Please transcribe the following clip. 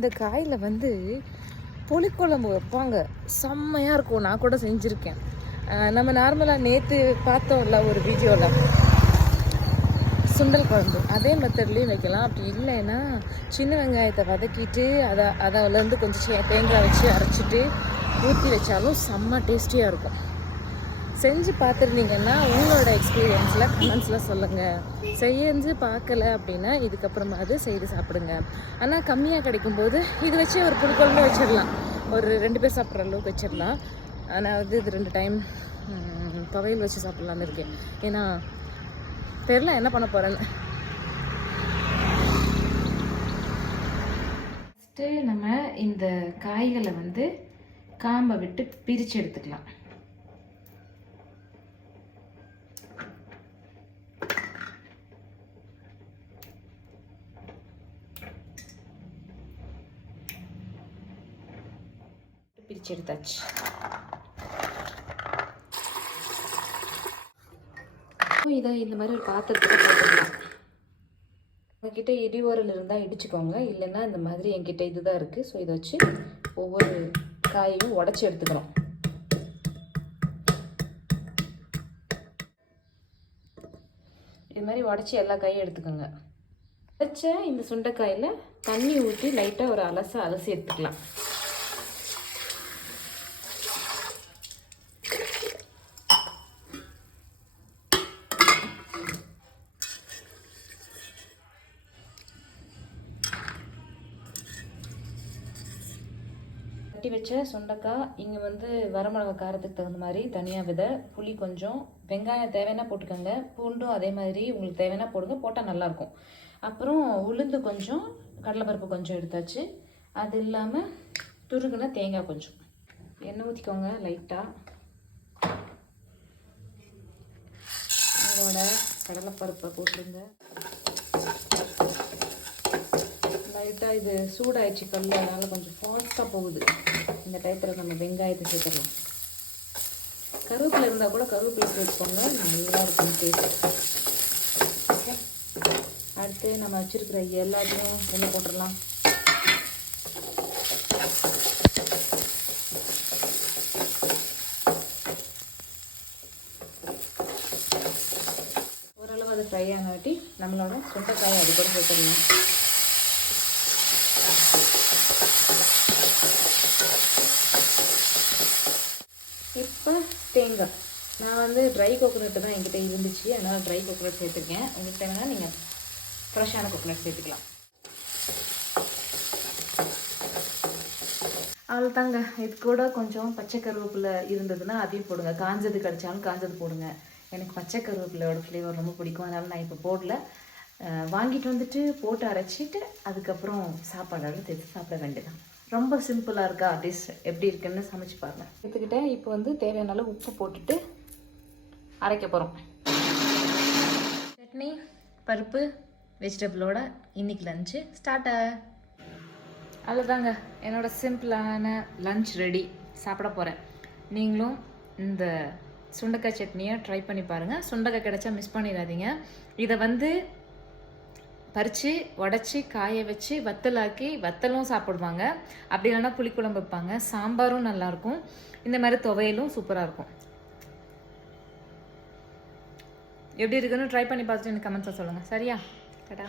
இந்த காயில் வந்து புளிக்குழம்பு வைப்பாங்க. செம்மையாக இருக்கும். நான் கூட செஞ்சுருக்கேன். நம்ம நார்மலாக நேற்று பார்த்தோம்ல ஒரு வீடியோவில் சுண்டல் குழம்பு. அதே மெத்தட்லேயும் வைக்கலாம். அப்படி இல்லைன்னா சின்ன வெங்காயத்தை வதக்கிட்டு அதை அதிலேருந்து கொஞ்சம் தேங்காய் வச்சு அரைச்சிட்டு ஊற்றி வச்சாலும் செம்ம டேஸ்டியாக இருக்கும். செஞ்சு பார்த்துருந்தீங்கன்னா உங்களோட எக்ஸ்பீரியன்ஸில் கமெண்ட்ஸில் சொல்லுங்கள் செஞ்சு பார்க்கல அப்படின்னா இதுக்கப்புறமா அது செய்து சாப்பிடுங்க. ஆனால் கம்மியாக கிடைக்கும்போது இது வச்சு ஒரு புளிக்குழம்பு வச்சிடலாம். ஒரு ரெண்டு பேர் சாப்பிட்ற அளவுக்கு வச்சிடலாம். ஆனால் வந்து இது ரெண்டு டைம் துவையல் வச்சு சாப்பிட்லான்னு இருக்கேன் ஏன்னா தெரில என்ன பண்ண போகிறேன்னு ஃபஸ்ட்டு நம்ம இந்த காய்களை வந்து காம்பை விட்டு பிரித்து எடுத்துக்கலாம். பிரித்து எடுத்தாச்சு இதை இந்த மாதிரி ஒரு பாத்திரத்துக்கு போட்டுக்கலாம். உங்ககிட்ட இடி ஓரல் இருந்தால் இடிச்சுக்கோங்க. இல்லைன்னா இந்த மாதிரி என்கிட்ட இதுதான் இருக்குது ஸோ இதை வச்சு ஒவ்வொரு காயையும் உடச்சி எடுத்துக்கிறோம் இது மாதிரி உடச்சி எல்லா காயும் எடுத்துக்கோங்க. உடச்ச இந்த சுண்டைக்காயில் தண்ணி ஊற்றி லைட்டாக ஒரு அலச அலசி எடுத்துக்கலாம். கட்டி வச்ச சுண்டக்காய் இங்கே வந்து வரமிளகா காரத்துக்கு தகுந்த மாதிரி தனியாக விதை புளி கொஞ்சம் வெங்காயம் தேவைன்னா போட்டுக்கோங்க. பூண்டும் அதே மாதிரி உங்களுக்கு தேவைன்னா போடுங்க போட்டால் நல்லாயிருக்கும். அப்புறம் உளுந்து கொஞ்சம் கடலைப்பருப்பு கொஞ்சம் எடுத்தாச்சு. அது இல்லாமல் துருகுன தேங்காய் கொஞ்சம். எண்ணெய் ஊற்றிக்கோங்க லைட்டாக உங்களோட கடலைப்பருப்பை போட்டுருங்க லைட்டாக இது சூடாயிடுச்சு கல் அதனால் கொஞ்சம் ஃபாஸ்ட்டாக போகுது. இந்த டயத்தில் நம்ம வெங்காயத்தை சேர்த்துக்கலாம் கருவேப்பிலை இருந்தால் கூட கருவேப்பிலை சேர்த்துக்கோங்க நல்லா இருக்கும் டேஸ்ட் ஓகே அடுத்து நம்ம வச்சுருக்கிற எல்லாத்தையும் என்ன போட்டுடலாம்? ஓரளவு அது ஃப்ரை ஆனாட்டி நம்மளோட சுண்டைக்காயை அது கூட சேர்த்துடலாம் இப்போ தேங்காய். நான் வந்து ட்ரை கோகோனட் தான் என்கிட்ட இருந்துச்சு. அதனால் ட்ரை கோகோனட் சேர்த்துருக்கேன். உங்களுக்கு தேவைன்னா நீங்கள் ஃப்ரெஷ்ஷான கோகோனட் சேர்த்துக்கலாம். அவ்வளோதாங்க இது கூட கொஞ்சம் பச்சை கருவேப்பிலை இருந்ததுன்னா அதையும் போடுங்க. காஞ்சது கிடைச்சாலும் காஞ்சது போடுங்க. எனக்கு பச்சை கருவேப்பிலையோட ஃப்ளேவர் ரொம்ப பிடிக்கும். அதனால் நான் இப்போ போடல. வாங்கிட்டு வந்துட்டு போட்டு அரைச்சிட்டு அதுக்கப்புறம் சாப்பாடோட சேர்த்து சாப்பிட வேண்டியதான் ரொம்ப சிம்பிளாக இருக்கா டிஷ் எப்படி இருக்குன்னு சமைச்சு பாருங்க. எடுத்துக்கிட்டேன். இப்போ வந்து தேவையான அளவு உப்பு போட்டுட்டு அரைக்க போகிறோம் சட்னி பருப்பு வெஜிடபிளோட இன்னைக்கு லஞ்சு ஸ்டார்ட் அவ்வளோதாங்க என்னோட சிம்பிளான லஞ்ச் ரெடி சாப்பிட போகிறேன் நீங்களும் இந்த சுண்டைக்காய் சட்னியை ட்ரை பண்ணி பாருங்கள் சுண்டைக்காய் கிடைச்சா மிஸ் பண்ணிடாதீங்க. இதை வந்து பறித்து உடச்சி காய வச்சு வத்தலாக்கி வத்தலும் சாப்பிடுவாங்க. அப்படி இல்லைன்னா புளிக்குழம்பு வைப்பாங்க. சாம்பாரும் நல்லாயிருக்கும். இந்த மாதிரி துவையலும் சூப்பராக இருக்கும். எப்படி இருக்குன்னு ட்ரை பண்ணி பார்த்துட்டு எனக்கு கமெண்ட்ஸாக சொல்லுங்கள் சரியா? டடா